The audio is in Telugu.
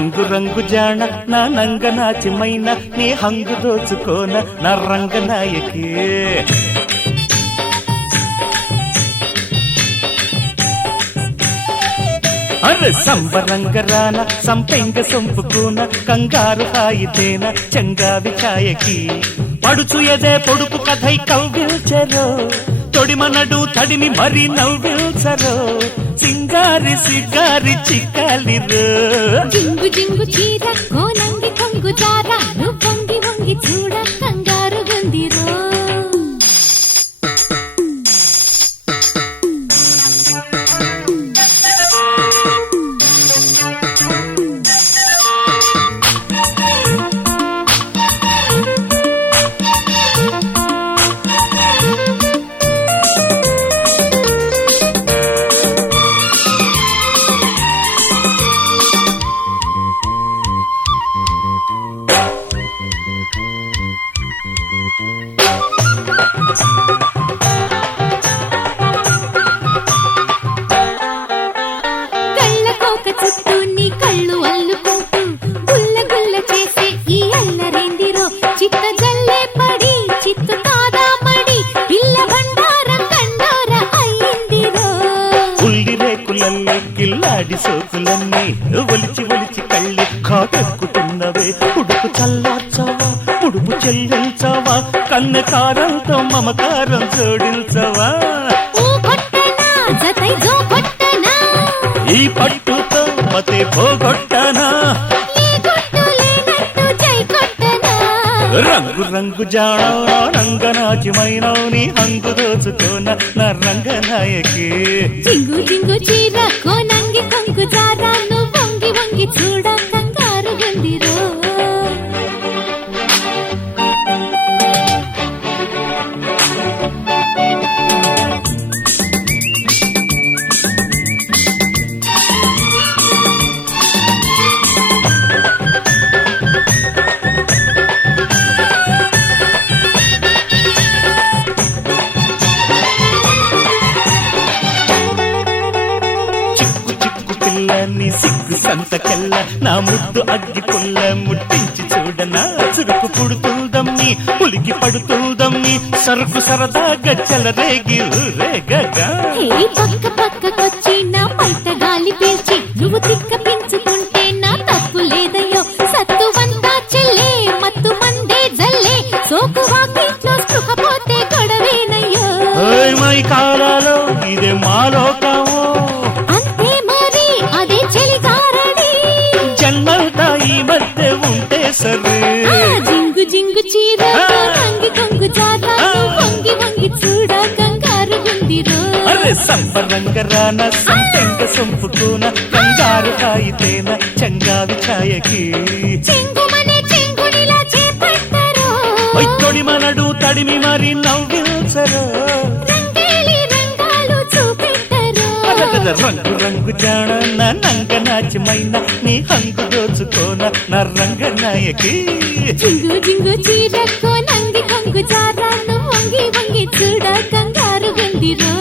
రంగు రంగు జాణ నా నంగ నాచిమైన నీ హంగు దోచుకోన నా రంగనాయకి అరే సంబరంగరాన సంపెంగ సొంపుకోన కంగారు హాయితేన చంగావి ఛాయకి పడుచు ఎదే పొడుపు కథై కవ్విల్చరో తొడిమనడు తడిమి మరి నవ్విల్చరో సింగారి సిగారి చిక్కాలిరో జింగు జింగు చీర కోనంగి కొంగు జార నువ్వు వంగి వంగి చూడ కంగారు గుందిరో చుట్టూ నీ కళ్ళు అల్లుకుంటూ గుల్ల గుల్ల చేసే ఈ అల్లరేందిరో చిత్త జల్లే పడి చిత్తు కాదా పడి పిల్ల బండారం కండోర అయ్యిందిరో ఉల్లి రేకులల్లే కిల్లాడి సోకులన్నీ ఒలిచి ఒలిచి కళ్ళి కాటెక్కుతున్నవే ఉడుపు చల్లార్చవా ఉడుపు చెల్లించవా కన్న కారంతో మమకారం జోడించవా జతై జో కొట్టనా ఈ పట్టుతో మతే పోగొట్టనా రంగు రంగు జాణ రంగనాచిమైనవు నీ హంగు దోచుకోన నా రంగనాయకి జింగు జింగు చీర కోనంగి కొంగు జారా నువ్వు వంగి వంగి చూడ కంగారు గుందిరో నీ సిగ్గు సంతకెల్ల నా ముద్దు అగ్గి పుల్ల ముట్టించి చూడనా చురుకు పుడుతుందమ్మి పులికి పడుతుందమ్మి సరుకు సరదాగా చెలరేగి రేగగా పక్క పక్కకొచ్చి నా పైట గాలి పీల్చి నువ్వు తిక్క పెంచుకుంటే నా తప్పు లేదయ్యో సత్తువంతా చెల్లే మత్తు మందే జల్లే సోకు వాకిట్లో స్పృహపోతే గొడవేనయ్యో మై కాలాలో ఇదే మాలోకమో జన్మల్తా ఈ మధ్య ఉంటే సరే జింగు జింగు చీర వంగి కొంగు జారా వంగి వంగి చూడ కంగారు గుందిరో అరే సంబరంగరాన సంపెంగ సొంపుకోన కంగారు హాయితేన చంగావి ఛాయకి చెంగుమనే చెంగునిలా చేపట్టరో తొడిమనడు తడిమి మరి నవ్విల్చరో రంగు రంగు జాణ నా నంగ నాచిమైన నీ హంగు దోచుకోన నా రంగనాయకి జింగు జింగు చీర కోనంగి కొంగు జారా నువ్వు వంగి వంగి చూడ కంగారు గుందిరో